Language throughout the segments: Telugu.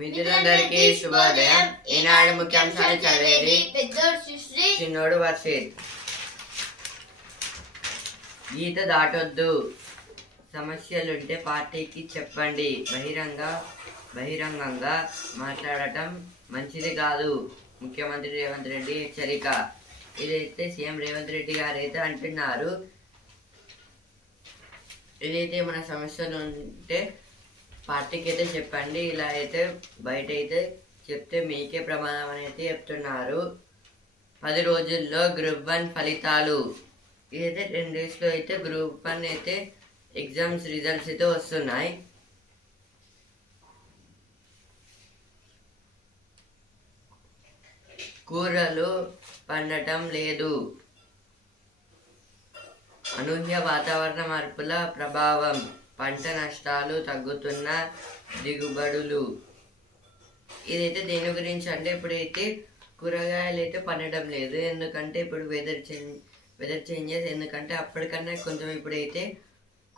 మిత్రులందరికీ శుభోదయం. ఈనాడు ముఖ్యాంశాలు చదివేది చిన్నోడు వర్షిత్. గీత దాటొద్దు, సమస్యలుంటే పార్టీకి చెప్పండి, బహిరంగంగా మాట్లాడటం మంచిది కాదు, ముఖ్యమంత్రి రేవంత్ రెడ్డి హెచ్చరిక. ఇదైతే సీఎం రేవంత్ రెడ్డి గారు అయితే అంటున్నారు. ఇదైతే మన సమస్యలు ఉంటే పార్టీకి అయితే చెప్పండి, ఇలా అయితే బయట అయితే చెప్తే మీకే ప్రమాదం అని అయితే చెప్తున్నారు. 10 రోజుల్లో గ్రూప్ 1 ఫలితాలు. ఇదైతే 10 డేస్లో అయితే గ్రూప్ 1 అయితే ఎగ్జామ్స్ రిజల్ట్స్ అయితే వస్తున్నాయి. కూరలు పండటం లేదు, అనూహ్య వాతావరణ మార్పుల ప్రభావం, పంట నష్టాలు, తగ్గుతున్న దిగుబడులు. ఇదైతే దేని గురించి అంటే ఇప్పుడైతే కూరగాయలు అయితే పండడం లేదు, ఎందుకంటే ఇప్పుడు వెదర్ చేంజెస్, ఎందుకంటే అప్పటికన్నా కొంచెం ఇప్పుడైతే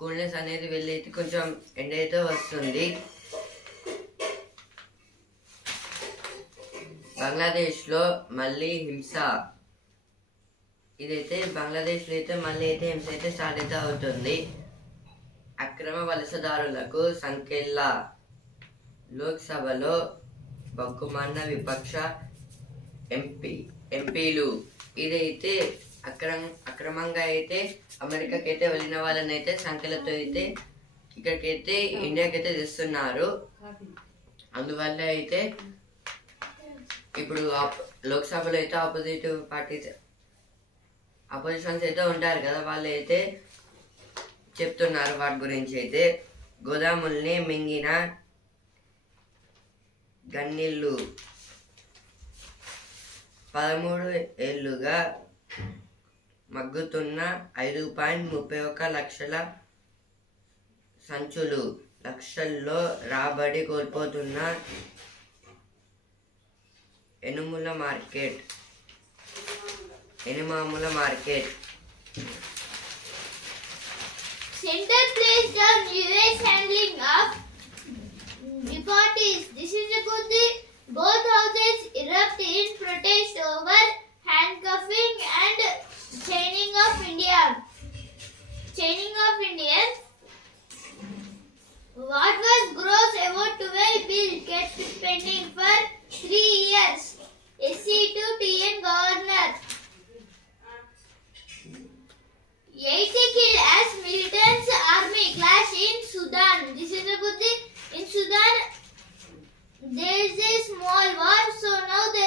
కూల్నెస్ అనేది వెళ్ళి అయితే కొంచెం ఎండ అయితే వస్తుంది. బంగ్లాదేశ్లో మళ్ళీ హింస. ఇదైతే బంగ్లాదేశ్లో అయితే మళ్ళీ అయితే హింస అయితే స్టార్ట్ అయితే అవుతుంది. అక్రమ వలసదారులకు సంఖ్యల. లోక్సభలో బగ్గుమన్న విపక్ష ఎంపీలు. ఇదైతే అక్రమంగా అయితే అమెరికాకి అయితే వెళ్ళిన వాళ్ళని అయితే సంఖ్యలతో అయితే ఇక్కడికైతే ఇండియాకి అయితే తెస్తున్నారు. అందువల్ల అయితే ఇప్పుడు లోక్సభలో అయితే అపోజిషన్స్ అయితే ఉంటారు కదా, వాళ్ళు అయితే చెప్తున్నారు వాటి గురించి అయితే. గోదాముల్ని మింగిన గన్నిళ్ళు. 13 ఏళ్లుగా మగ్గుతున్న 5.31 లక్షల సంచులు. లక్షల్లో రాబడి కోల్పోతున్న Enumamula market. Center placed on US handling of deportees. This is about the both houses erupt in protest over handcuffing and chaining of Indians. What was gross about 12 bill gets pending for 3 years. SC to TN governor. 80 killed as militants army clash in Sudan. This is about the in Sudan there is a small war, so now the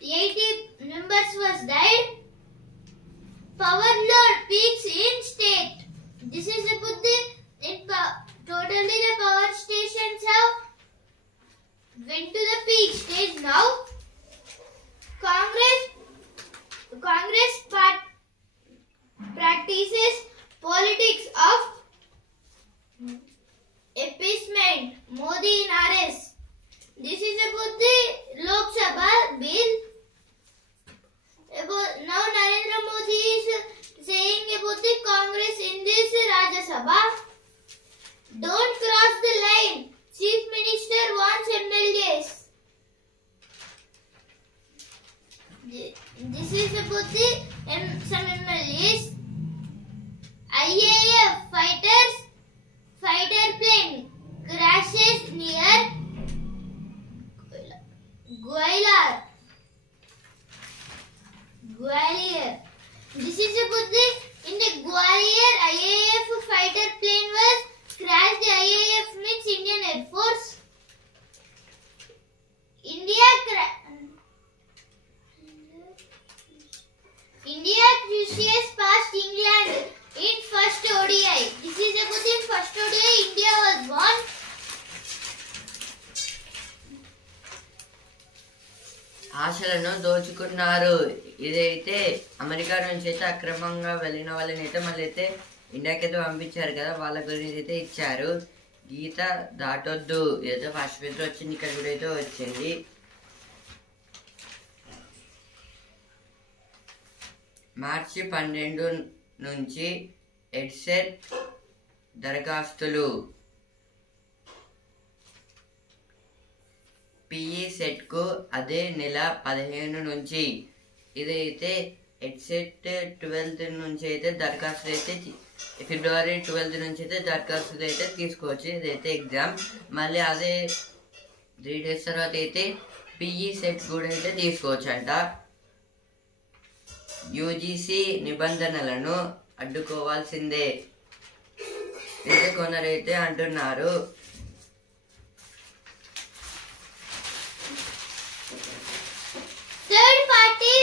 80 members was died. Power load peaks in state. This is about the totally the power stations have went to the peak stage now. Congress practices politics of appeasement. Modi in arrest. This is about the Lok Sabha bill. Now Narendra Modi is saying about the Congress in this Rajya Sabha. Don't cross the line. Chief Minister wants MLAs. This is about the some MLAs. IAF fighter plane crashes near Gwalior. This is about the in the Gwalior IAF fighter plane was crashed. The IAF means Indian Air Force. India cruises past England in first ODI. This is about the first ODI India was won. ఆశలను దోచుకున్నారు. ఇదైతే అమెరికా నుంచి అయితే అక్రమంగా వెళ్ళిన వాళ్ళని అయితే మళ్ళీ అయితే ఇండియాకి అయితే పంపించారు కదా, వాళ్ళ గురించి అయితే ఇచ్చారు. గీత దాటొద్దు. ఏదో ఫస్ట్ పేపర్ వచ్చింది, ఇక్కడ కూడా అయితే వచ్చింది. మార్చి 12 నుంచి ఎడ్సెట్ దరఖాస్తులు. పిఈ సెట్కు అదే నెల 15 నుంచి, ఇదైతే ఎడ్సెట్ 12th నుంచి అయితే దరఖాస్తులు అయితే ఫిబ్రవరి 12th నుంచి అయితే దరఖాస్తులు అయితే తీసుకోవచ్చు. ఇదైతే ఎగ్జామ్. మళ్ళీ అదే 3 days తర్వాత అయితే పిఈ సెట్ కూడా అయితే తీసుకోవచ్చు అంట. యూజీసీ నిబంధనలను అడ్డుకోవాల్సిందే అయితే కొందరైతే అంటున్నారు. Third party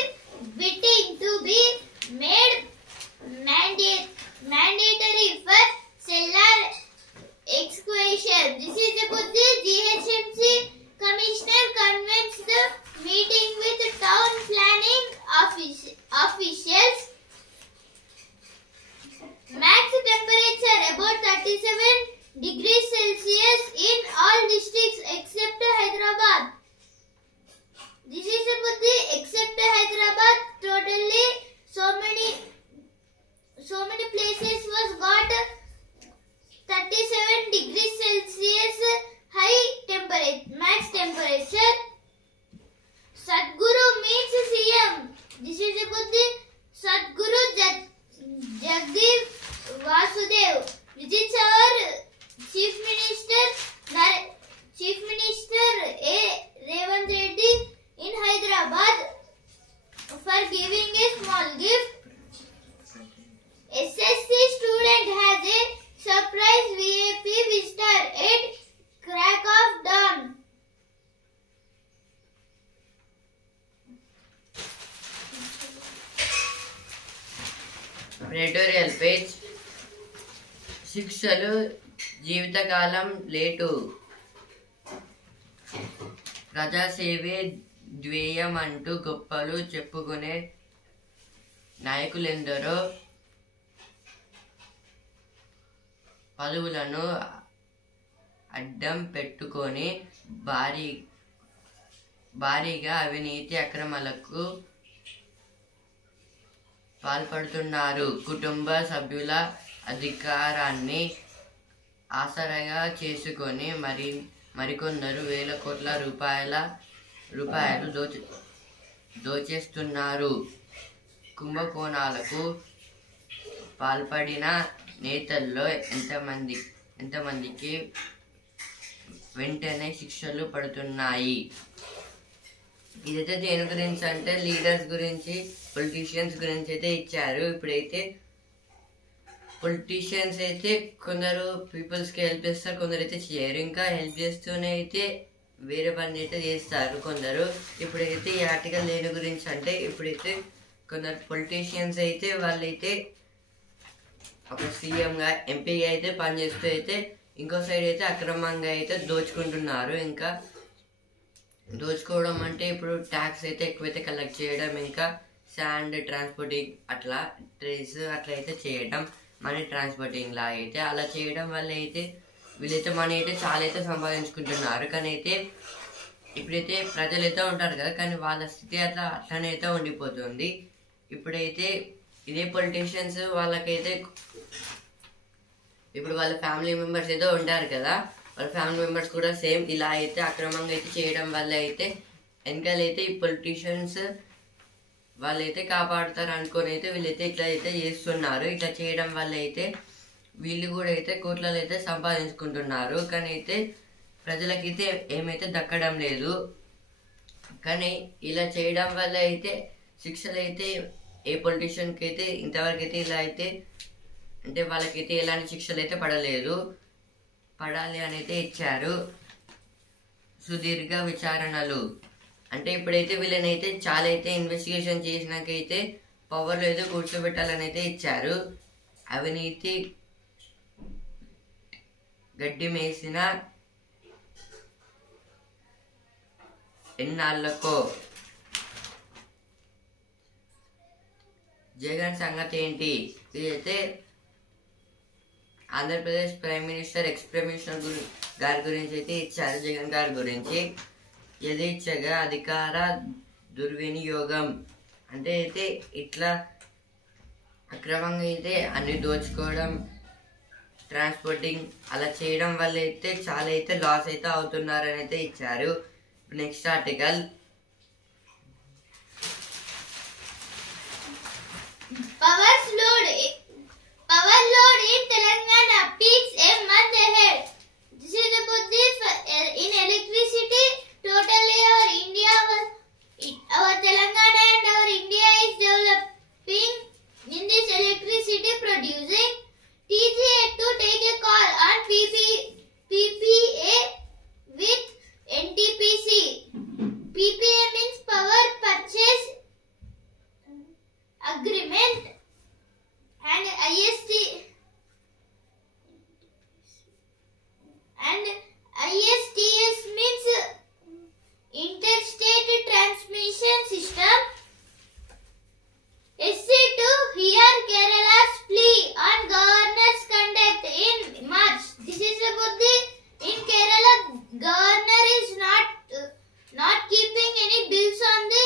bidding to be made mandatory for cellular excavation. This is about the GHMC Commissioner convenes the meeting with town planning officials. Max temperature about 37 degrees Celsius in all districts except Hyderabad. This is about the except Hyderabad. Totally so many places was got 37 degrees Celsius high temperature, max temperature. Sadhguru meets CM. This is about the Sadhguru Jagdeep Vasudev visits our Chief Minister A. Revant Reddy in Hyderabad for giving a small gift. SSC student has a surprise VIP visitor at crack of dawn. Editorial page. శిక్షలు జీవితకాలం లేటు, ప్రజాసేవే ధ్యేయం అంటూ గొప్పలు చెప్పుకునే నాయకులెందరో పదవులను అడ్డం పెట్టుకొని భారీగా అవినీతి అక్రమాలకు పాల్పడుతున్నారు. కుటుంబ సభ్యుల అధికారాన్ని ఆసరాగా చేసుకొని మరికొందరు వేల కోట్ల రూపాయలు దోచేస్తున్నారు. కుంభకోణాలకు పాల్పడిన నేతల్లో ఎంతమందికి వెంటనే శిక్షలు పడుతున్నాయి. ఇదైతే దేని గురించి అంటే లీడర్స్ గురించి, పొలిటీషియన్స్ గురించి అయితే ఇచ్చారు. ఇప్పుడైతే పొలిటీషియన్స్ అయితే కొందరు పీపుల్స్కి హెల్ప్ చేస్తారు, కొందరు అయితే చేయరు. ఇంకా హెల్ప్ చేస్తూనే అయితే వేరే పని అయితే చేస్తారు కొందరు. ఇప్పుడైతే ఈ ఆర్టికల్ దేని గురించి అంటే ఇప్పుడైతే కొందరు పొలిటీషియన్స్ అయితే వాళ్ళైతే ఒక సీఎంగా ఎంపీగా అయితే పనిచేస్తూ అయితే ఇంకో సైడ్ అయితే అక్రమంగా అయితే దోచుకుంటున్నారు. ఇంకా దోచుకోవడం అంటే ఇప్పుడు ట్యాక్స్ అయితే ఎక్కువైతే కలెక్ట్ చేయడం, ఇంకా శాండ్ ట్రాన్స్పోర్టింగ్ అట్లా ట్రేస్ అట్లా అయితే చేయడం, మనీ ట్రాన్స్పోర్టింగ్ లా అయితే అలా చేయడం వల్ల అయితే వీళ్ళైతే మనీ అయితే చాలా అయితే సంపాదించుకుంటున్నారు. కానీ అయితే ఇప్పుడైతే ప్రజలు అయితే ఉంటారు కదా, కానీ వాళ్ళ స్థితి అట్లనే అయితే ఉండిపోతుంది. ఇప్పుడైతే ఇదే పొలిటీషియన్స్ వాళ్ళకైతే ఇప్పుడు వాళ్ళ ఫ్యామిలీ మెంబర్స్ అయితే ఉంటారు కదా, వాళ్ళ ఫ్యామిలీ మెంబర్స్ కూడా సేమ్ ఇలా అయితే అక్రమంగా అయితే చేయడం వల్ల అయితే వెనకాలైతే ఈ పొలిటీషియన్స్ వాళ్ళైతే కాపాడుతారు అనుకొని అయితే వీళ్ళైతే ఇట్లా అయితే చేస్తున్నారు. ఇట్లా చేయడం వల్ల అయితే వీళ్ళు కూడా అయితే కోట్లలో అయితే సంపాదించుకుంటున్నారు. కానీ అయితే ప్రజలకైతే ఏమైతే దక్కడం లేదు. కానీ ఇలా చేయడం వల్ల అయితే శిక్షలు అయితే ఏ పొలిటీషియన్కి అయితే ఇంతవరకు అయితే ఇలా అయితే అంటే వాళ్ళకైతే ఎలాంటి శిక్షలు అయితే పడాలి అని అయితే ఇచ్చారు. సుదీర్ఘ విచారణలు అంటే ఇప్పుడైతే వీళ్ళని అయితే చాలా అయితే ఇన్వెస్టిగేషన్ చేసినాకైతే పవర్లో అయితే కూర్చోబెట్టాలని అయితే ఇచ్చారు. అవినీతి గడ్డి మేసిన ఎన్నాళ్ళకో. జగన్ సంగతి ఏంటి? ఇదైతే Andhra Pradesh prime minister X prime minister గారి గురించి అయితే ఇచ్చారు. జగన్ గారి గురించి యథేచ్ఛగా అధికార దుర్వినియోగం అంటే అయితే ఇట్లా అక్రమంగా అయితే అన్ని దోచుకోవడం, ట్రాన్స్పోర్టింగ్ అలా చేయడం వల్ల అయితే చాలా అయితే లాస్ అయితే అవుతున్నారని అయితే ఇచ్చారు. Next article power load in Telangana peaks a month ahead. This is about the in electricity. Totally our Telangana and our India is developing in this electricity producing. TG had to take a call on PPA with NTPC. PPA means power purchase agreement, and ISTS means interstate transmission system. SC2 hear Kerala's plea on governor's conduct in March. This is about the in Kerala governor is not keeping any bills on the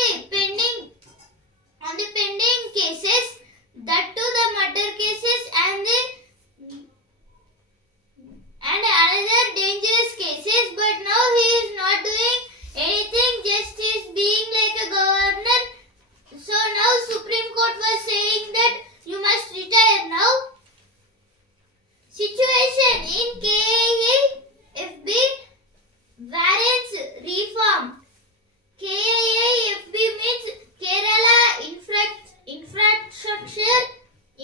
pending cases, that to the murder cases and another dangerous cases, but now he is not doing anything, just is being like a governor. So now Supreme Court was saying that you must retire now. Situation in KIAFB warrants reform. KIAFB means Kerala Infrastructure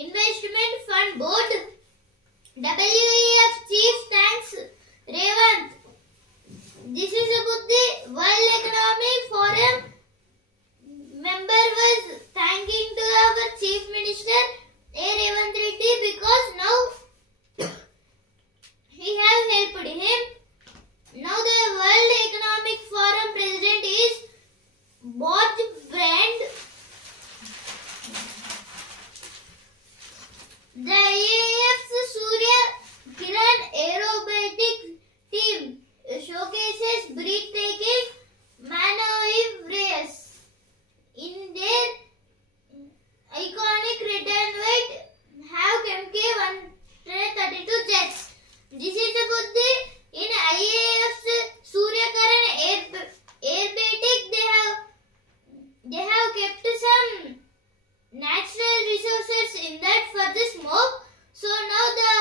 Investment Fund Board. WEF Chief thanks Revant. This is about the World Economic Forum. Member was thanking to our Chief Minister Revant Reddy because now he has helped him. Now the World Economic Forum president is Bob Brand. The IAF's Surya Kiran aerobatic team showcases breathtaking maneuvers in their iconic red and white have MK-132 jets. This is about the in IAF's Surya Kiran aerobatic. They have kept some natural resources in that for the smoke. So now the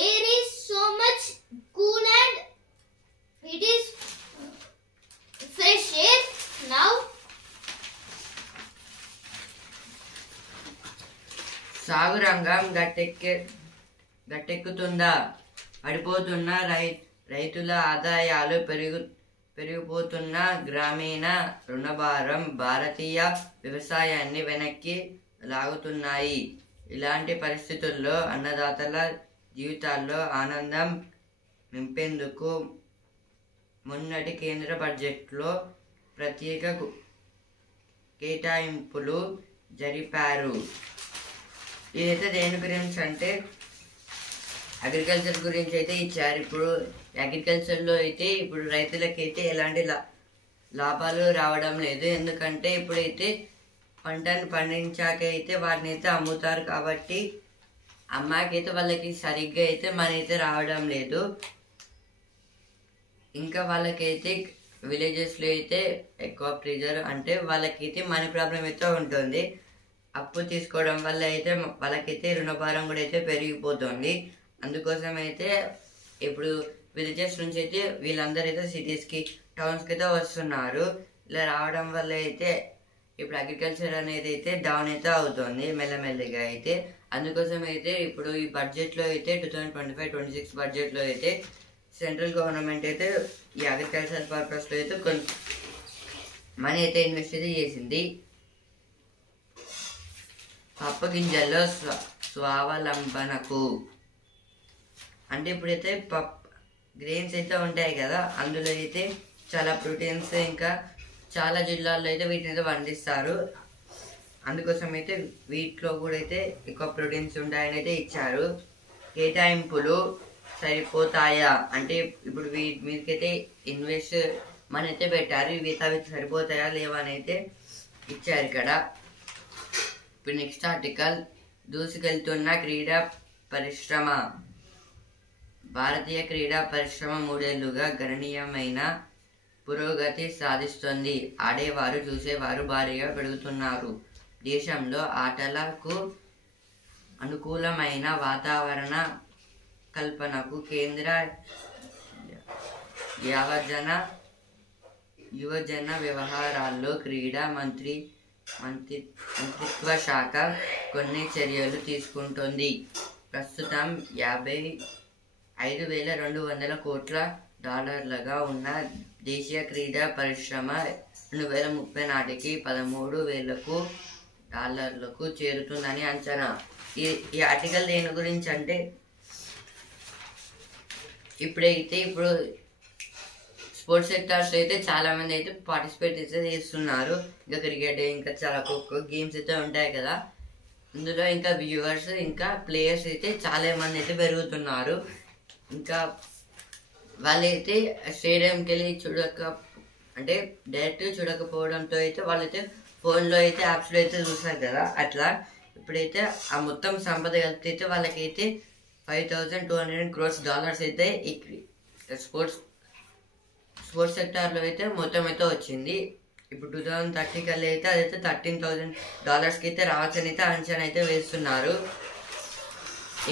air is so much cool and it is fresh air now. సాగు రంగం గట్టెక్కుతుందా? పడిపోతున్న రైతుల ఆదాయాలు పెరిగిపోతున్న గ్రామీణ రుణభారం భారతీయ వ్యవసాయాన్ని వెనక్కి లాగుతున్నాయి. ఇలాంటి పరిస్థితుల్లో అన్నదాతల జీవితాల్లో ఆనందం నింపేందుకు మొన్నటి కేంద్ర బడ్జెట్లో ప్రత్యేక కేటాయింపులు జరిపారు. ఇదైతే దేని గురించి అంటే అగ్రికల్చర్ గురించి అయితే ఇచ్చారు. ఇప్పుడు అగ్రికల్చర్లో అయితే ఇప్పుడు రైతులకైతే ఎలాంటి లాభాలు రావడం లేదు. ఎందుకంటే ఇప్పుడైతే పంటను పండించాక అయితే వాటిని అయితే అమ్ముతారు కాబట్టి అమ్మాకైతే వాళ్ళకి సరిగ్గా అయితే మనీ అయితే రావడం లేదు. ఇంకా వాళ్ళకైతే విలేజెస్లో అయితే ఎక్కువ ప్రెజర్ అంటే వాళ్ళకైతే మనీ ప్రాబ్లం అయితే ఉంటుంది. అప్పు తీసుకోవడం వల్ల అయితే వాళ్ళకైతే రుణభారం కూడా అయితే పెరిగిపోతుంది. అందుకోసం అయితే ఇప్పుడు విలేజెస్ నుంచి అయితే వీళ్ళందరూ అయితే సిటీస్కి టౌన్స్కి అయితే వస్తున్నారు. ఇలా రావడం వల్ల అయితే ఇప్పుడు అగ్రికల్చర్ అనేది అయితే డౌన్ అయితే అవుతుంది మెల్లమెల్లగా అయితే. అందుకోసం అయితే ఇప్పుడు ఈ బడ్జెట్లో అయితే 2025-26 బడ్జెట్లో అయితే సెంట్రల్ గవర్నమెంట్ అయితే ఈ అగ్రికల్చర్ పర్పస్లో అయితే కొంచెం మనీ అయితే ఇన్వెస్ట్ అయితే చేసింది. పప్పు గింజల్లో స్వావలంబనకు అంటే ఇప్పుడైతే గ్రెయిన్స్ అయితే ఉంటాయి కదా, అందులో అయితే చాలా ప్రోటీన్స్ ఇంకా చాలా జిల్లాల్లో అయితే వీటిని అయితే పండిస్తారు. అందుకోసం అయితే వీటిలో కూడా అయితే ఎక్కువ ప్రోటీన్స్ ఉంటాయని అయితే ఇచ్చారు. కేటాయింపులు సరిపోతాయా అంటే ఇప్పుడు వీటి మీదకైతే ఇన్వెస్ట్ మనీ అయితే పెట్టారు. ఇవి సరిపోతాయా లేవా అని అయితే ఇచ్చారు ఇక్కడ. ఇప్పుడు నెక్స్ట్ ఆర్టికల్ దూసుకెళ్తున్న క్రీడా పరిశ్రమ. భారతీయ క్రీడా పరిశ్రమ 3 ఏళ్లుగా గణనీయమైన పురోగతి సాధిస్తోంది. ఆడేవారు చూసేవారు భారీగా పెరుగుతున్నారు. దేశంలో ఆటలకు అనుకూలమైన వాతావరణ కల్పనకు కేంద్ర యువజన వ్యవహారాల్లో క్రీడా మంత్రిత్వ శాఖ కొన్ని చర్యలు తీసుకుంటోంది. ప్రస్తుతం 55,200 కోట్ల డాలర్లుగా ఉన్న దేశీయ క్రీడా పరిశ్రమ 2030 నాటికి 13,000 డాలర్లకు చేరుతుందని అంచనా. ఈ ఆర్టికల్ దేని గురించి అంటే ఇప్పుడు స్పోర్ట్స్ సెక్టార్స్ అయితే చాలా మంది అయితే పార్టిసిపేట్ అయితే చేస్తున్నారు. ఇంకా క్రికెట్, ఇంకా చాలా ఖోఖో గేమ్స్ అయితే ఉంటాయి కదా, ఇందులో ఇంకా వ్యూవర్స్ ఇంకా ప్లేయర్స్ అయితే చాలా మంది అయితే పెరుగుతున్నారు. ఇంకా వాళ్ళైతే స్టేడియంకి వెళ్ళి అంటే డైరెక్ట్ చూడకపోవడంతో అయితే వాళ్ళైతే ఫోన్లో అయితే యాప్స్లో అయితే చూస్తారు కదా. అట్లా ఇప్పుడైతే ఆ మొత్తం సంపద కలిపితే అయితే వాళ్ళకైతే 5,200 crores డాలర్స్ అయితే ఈ స్పోర్ట్స్ సెక్టార్లో అయితే మొత్తం అయితే వచ్చింది. ఇప్పుడు 2030 కల్లా అయితే అదైతే $13,000 అయితే రావచ్చని అయితే అంచనా అయితే వేస్తున్నారు.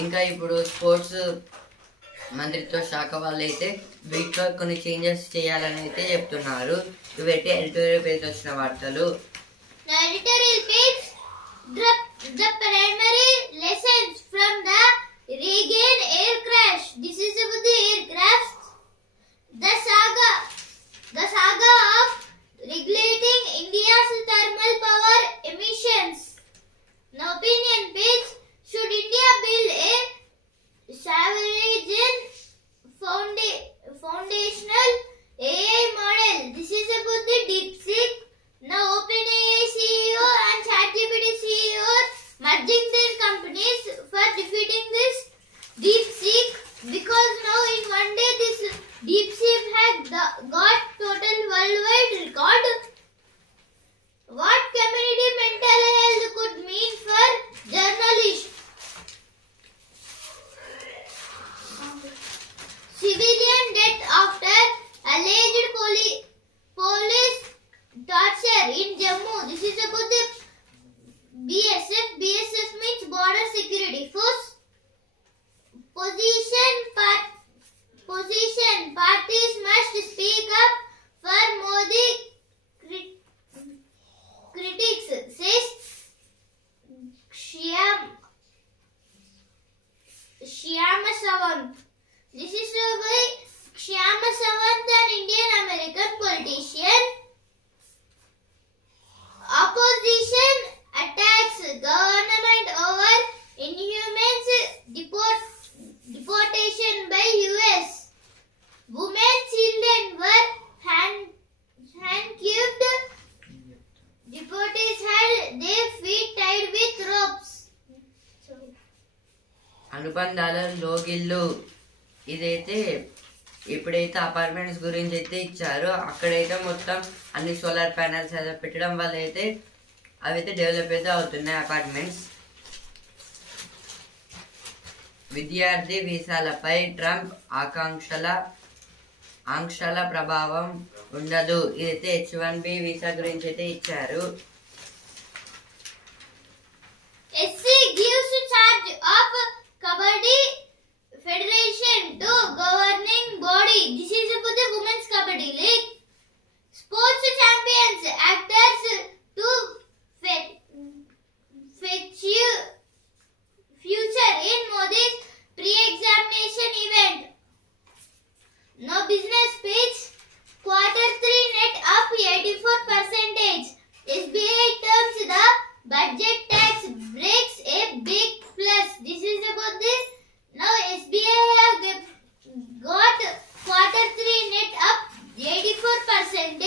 ఇంకా ఇప్పుడు స్పోర్ట్స్ మంత్రిత్వ శాఖ వాళ్ళు అయితే వీటిలో కొన్ని చేంజెస్ చేయాలని అయితే చెప్తున్నారు. ఇవైతే ఎడిటోరియల్ పేజ్ వచ్చిన వార్తలు. The primary lessons from the Reagan air crash. This is about the aircraft. The saga of regulating India's thermal power emissions. Now, opinion page. Should India build a sovereign foundational AI model? This is about the DeepSeek. Now, OpenAI CEO and ChatGPT CEO merging their companies for defeating this DeepSeek, because now in one day this DeepSeek has got total worldwide record. What community mental health could mean for journalists? Civilian death after alleged police torture in Jammu. This is about the BSF. BSF means Border Security Force. Position parties must speak up for Modi critics, says Shyama Sawant. This is by Shyama Sawant, an Indian American politician. Opposition attacks government over inhumane deportation by US. Women, children were handcuffed. Deportees had their feet tied with ropes. అనుబంధాల లోగిళ్ళు. ఇదైతే ఎప్పుడైతే అపార్ట్మెంట్స్ గురించి అయితే ఇచ్చారో అక్కడైతే మొత్తం అన్ని సోలార్ ప్యానల్స్ అయితే పెట్టడం వల్ల అయితే అవి అయితే డెవలప్ అయితే అవుతున్నాయి అపార్ట్మెంట్స్. విద్యార్థి వీసాలపై ట్రంప్ ఆంక్షల ప్రభావం ఉండదు. ఇదైతే H1B వీసా గురించి అయితే ఇచ్చారు. SC gives charge of Kabaddi Federation to governing body. This is about the Women's Kabaddi League. Sports champions actors to fetch future in Modi's pre-examination event. No business page. Q3 net up 84%. SBI terms the budget tax breaks a big plus. This is about the now SBI have got Q3 net up 84%.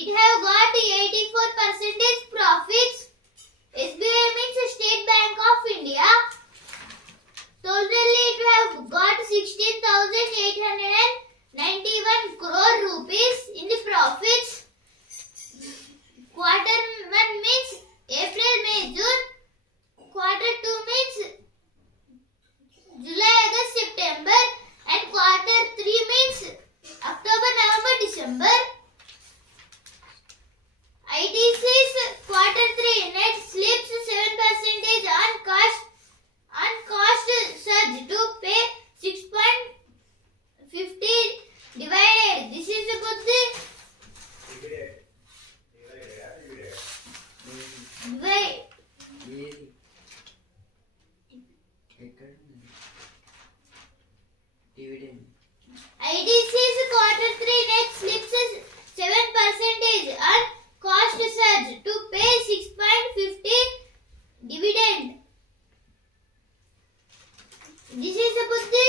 It have got 84% profits. SBI means State Bank of India. Totally it have got 16,891 crore rupees in the profits. December. ITC's Q3 net slips 7% on cost surge to pay 6.50 divided. This is about the divide. Dividend. IDC's Q3 net slips 7% on cost surge to pay 6.50 dividend. This is about the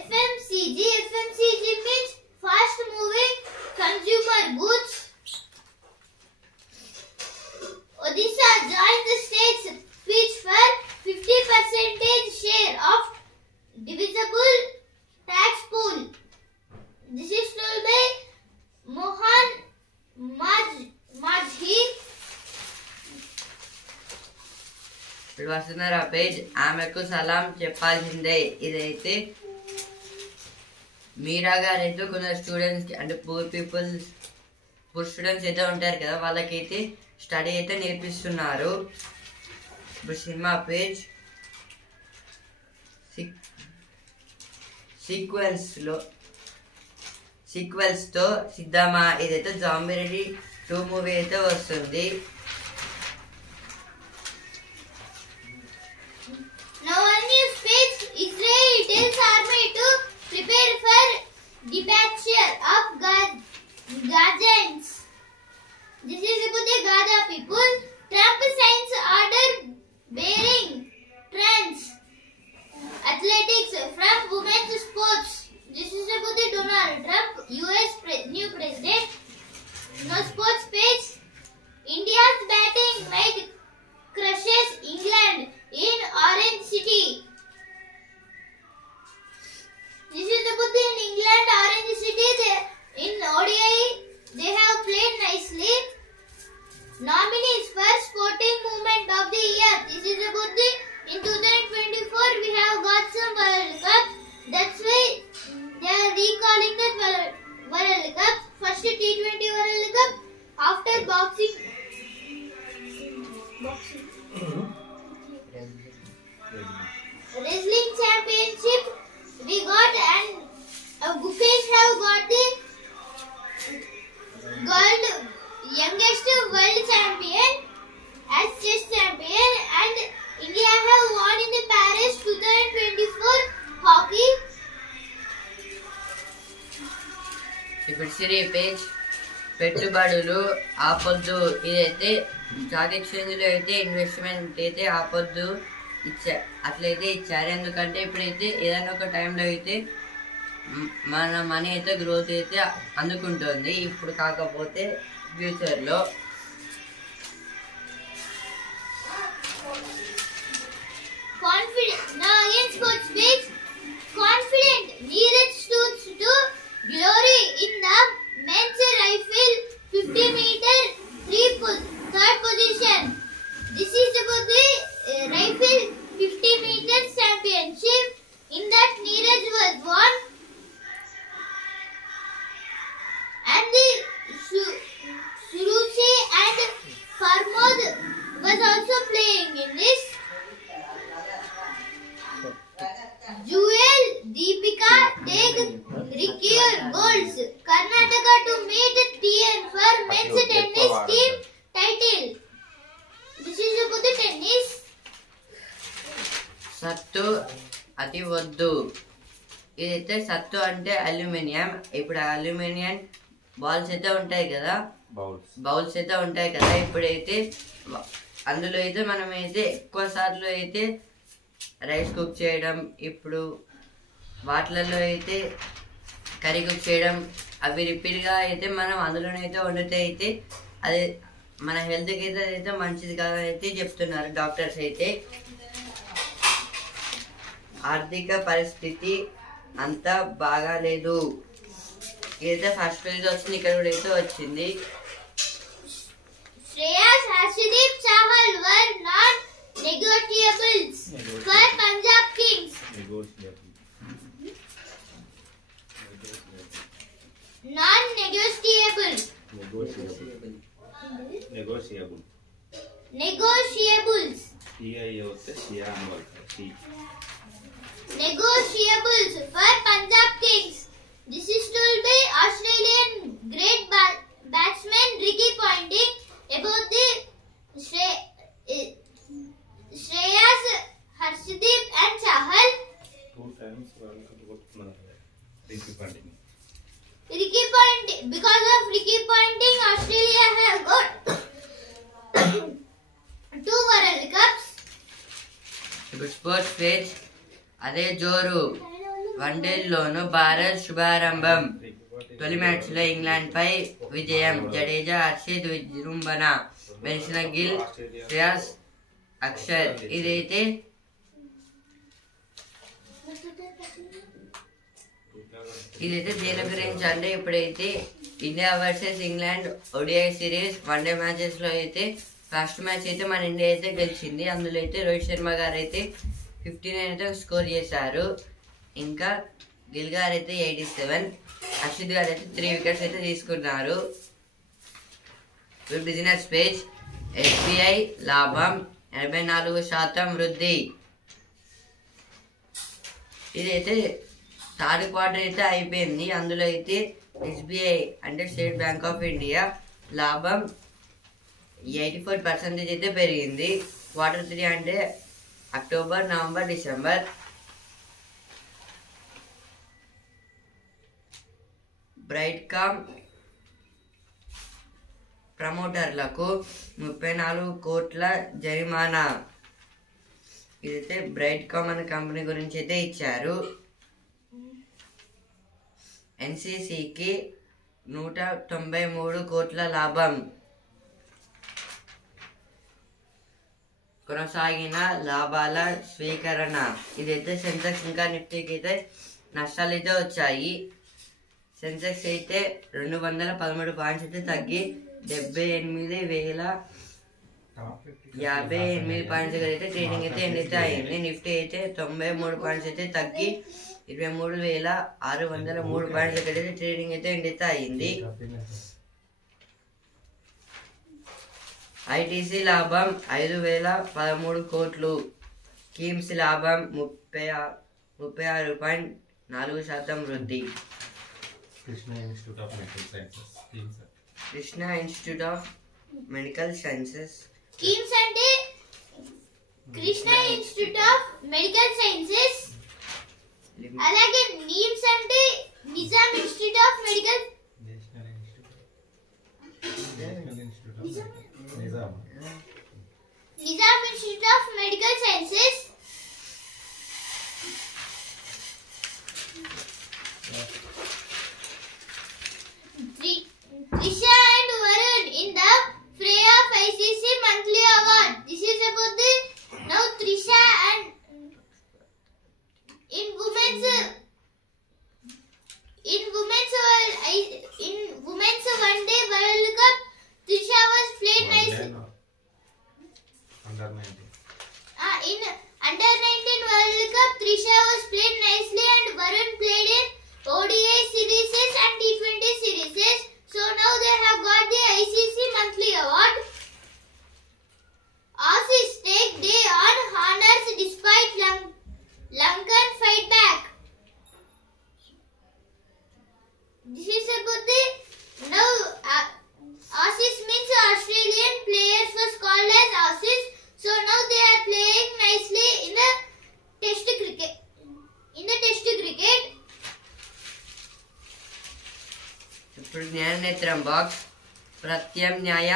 FMCG. FMCG means fast moving consumer goods. Odisha joined the state's pitch for 50% share of divisible tax pool. This is told by Mohan Majhi. ఇప్పుడు వస్తున్నారు ఆ పేజ్. ఆమెకు సలాం చెప్పాల్సిందే. ఇదైతే మీరా గారు అయితే కొందరు స్టూడెంట్స్కి అంటే పూర్ స్టూడెంట్స్ అయితే ఉంటారు కదా, వాళ్ళకైతే స్టడీ అయితే నేర్పిస్తున్నారు. ఇప్పుడు సినిమా పేజ్ సీక్వెల్స్తో సిద్ధమా. ఇదైతే జాంబీ రెడ్డి 2 మూవీ అయితే వస్తుంది. Now on news page, Israel tells army to prepare for departure of Gazans. This is about the Gaza people. Trump signs order bearing trans athletics from women's sports. This is about the Donald Trump, US new president. No sports page. India's batting might crushes England in Orange City. This is about the in England Orange City. In ODI they have played nicely. Nominees for Sporting Movement of the Year. This is about the in 2024 we have got some World Cup. That's why they are recalling that World Cup. First T20 World Cup after boxing. Wrestling championship we got, and Gukesh have got the gold youngest world champion as chess champion, and India have won in the Paris 2024 hockey. ఇప్పుడు సిరీ పేజ్ పెట్టుబడులు ఆపొద్దు. ఇదైతే స్టాక్ ఎక్స్చేంజ్లో అయితే ఇన్వెస్ట్మెంట్ అయితే ఆపొద్దు అట్లయితే ఇచ్చారు. ఎందుకంటే ఇప్పుడైతే ఏదైనా ఒక టైంలో అయితే మన మనీ అయితే గ్రోత్ అయితే అందుకుంటుంది, ఇప్పుడు కాకపోతే ఫ్యూచర్లో. Now again sports page. Confident Neeraj stood to glory in the men's rifle 50-meter third position. This is about the rifle 50 meters championship. In that Neeraj was won, and the Suruchi and Farmod was also playing in this. Jewel Deepika take recur goals. Karnataka to meet TN for men's tennis team title. This is about the tennis. సత్తు అతి వద్దు. ఇదైతే సత్తు అంటే అల్యూమినియం. ఇప్పుడు అల్యూమినియం బాల్స్ అయితే ఉంటాయి కదా, బౌల్స్ అయితే ఉంటాయి కదా, ఇప్పుడైతే అందులో అయితే మనం అయితే ఎక్కువ సార్లు అయితే రైస్ కుక్ చేయడం, ఇప్పుడు వాటిలలో అయితే కర్రీ కుక్ చేయడం, అవి రిపీట్గా అయితే మనం అందులోనైతే వండితే అయితే అది మన హెల్త్కి అయితే అదైతే మంచిది కాదని అయితే చెప్తున్నారు డాక్టర్స్ అయితే. ఆర్థిక పరిస్థితి అంతా బాగాలేదు. ఇదైతే ఫస్ట్ పేజ్ వచ్చింది, ఇక్కడ కూడా అయితే వచ్చింది. Shreyas Harshdeep Chahal were non-negotiables for Punjab Kings. Non-negotiables Negotiable. Negotiables. Negotiables for Punjab Kings. This is told by Australian great batsman Ricky Ponting about the Shreyas, Harshdeep and Chahal. 2 times World Cup Ricky Ponting. Ricky Ponting, because of Ricky Ponting, Australia has got 2 World Cups. ఇప్పుడు స్పోర్ట్స్ పేజ్ అదే జోరు వన్డేల్లోనూ భారత్ శుభారంభం. తొలి మ్యాచ్లో ఇంగ్లాండ్ పై విజయం. జడేజా, హర్షిత్ విజృంభణ. మెరిసిన గిల్, శ్రేయస్ అక్షర్. ఇదైతే దేని గురించి అంటే ఇప్పుడైతే India versus England ODI series one day matches లో అయితే ఫస్ట్ మ్యాచ్ అయితే మన ఇండియా అయితే గెలిచింది. అందులో అయితే రోహిత్ శర్మ గారు అయితే 59 అయితే స్కోర్ చేశారు. ఇంకా గిల్ గారు అయితే 87, హర్షిత్ గారు అయితే 3 వికెట్స్ అయితే తీసుకున్నారు. బిజినెస్ పేజ్ SBI లాభం 84% వృద్ధి. ఇదైతే థర్డ్ క్వార్టర్ అయితే అయిపోయింది. అందులో అయితే SBI అంటే స్టేట్ బ్యాంక్ ఆఫ్ ఇండియా లాభం 84% అయితే పెరిగింది. క్వార్టర్ 3 అంటే అక్టోబర్, నవంబర్, డిసెంబర్. బ్రైట్కామ్ ప్రమోటర్లకు 34 కోట్ల జరిమానా. ఇదైతే బ్రైట్కామ్ అనే కంపెనీ గురించి అయితే ఇచ్చారు. NCCకి 193 కోట్ల లాభం. కొనసాగిన లాభాల స్వీకరణ. ఇదైతే సెన్సెక్స్ ఇంకా నిఫ్టీకి అయితే నష్టాలు అయితే వచ్చాయి. సెన్సెక్స్ అయితే 213 పాయింట్స్ అయితే తగ్గి 78,058 పాయింట్స్ అయితే ట్రేడింగ్ అయితే ఎండ్ అయితే అయింది. నిఫ్టీ అయితే 93 పాయింట్స్ అయితే తగ్గి 23,603 పాయింట్స్ అయితే ట్రేడింగ్ అయితే ఎండ్ అయితే అయింది. ITC లాభం 5,013 కోట్లు. కీమ్స్ లాభం 36.4% వృద్ధి. Krishna Institute of Medical Sciences. KIMS అంటే Krishna Institute of Medical Sciences. అలాగే నీమ్స్ అంటే Nizam Institute of Medical Nizam Institute of Medical Sciences. Trisha and Varun in the fray of ICC monthly award. This is about the now Trisha and in women's one day World Cup, Trisha was played nicely. Under 19. In under 19 World Cup, Trisha was played nicely and Varun played in ODI series and T20 series. So now they have got the ICC monthly award. Aussies take day on honors despite Lankan fight back. This is about the now Aussies means Australian players was called as Aussies. So now they are playing nicely in the Test cricket. ఇప్పుడు జ్ఞాననేత్రం బాక్స్. ప్రత్యామ్నాయ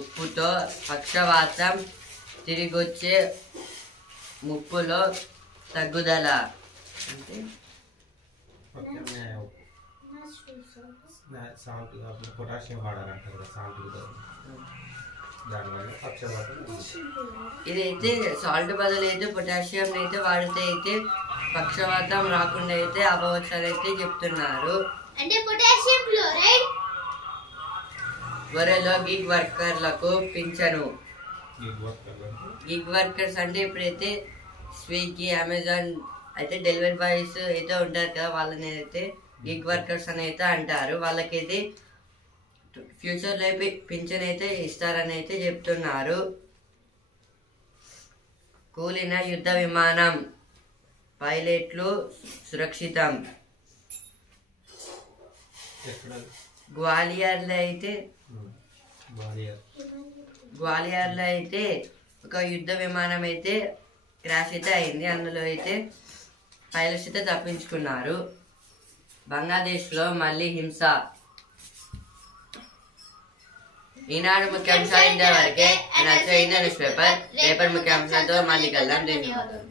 ఉప్పుతో పక్షవాతం తిరిగొచ్చే ముప్పులో తగ్గుదల. అంటే సాల్ట్ పొటాషియం వాడాలంటారు కదా, సాల్ట్ దానివల్ల పక్షవాతం. ఇదైతే సాల్ట్ బదులు అయితే పొటాషియం అయితే వాడితే అయితే పక్షవాతం రాకుండా అయితే అవ్వచ్చు అని అయితే చెప్తున్నారు. అంటే పొటాషియం క్లోరైడ్. త్వరలో గిగ్ వర్కర్లకు పింఛను. గిగ్ వర్కర్స్ అంటే ఇప్పుడైతే స్విగ్గీ, అమెజాన్ అయితే డెలివరీ బాయ్స్ అయితే ఉంటారు కదా, వాళ్ళని అయితే గిగ్ వర్కర్స్ అని అయితే అంటారు. వాళ్ళకైతే ఫ్యూచర్ లో పింఛన్ అయితే ఇస్తారని అయితే చెప్తున్నారు. కూలిన యుద్ధ విమానం, పైలట్లు సురక్షితం. గ్వాలియర్లో అయితే ఒక యుద్ధ విమానం అయితే క్రాష్ అయితే అయింది. అందులో అయితే పైలట్స్ అయితే తప్పించుకున్నారు. బంగ్లాదేశ్లో మళ్ళీ హింస. ఈనాడు ముఖ్యాంశాలు ఇంతవరకే. న్యూస్ పేపర్ రేపటి ముఖ్యాంశాలతో మళ్ళీ కలుద్దాం. ధన్యవాదాలు.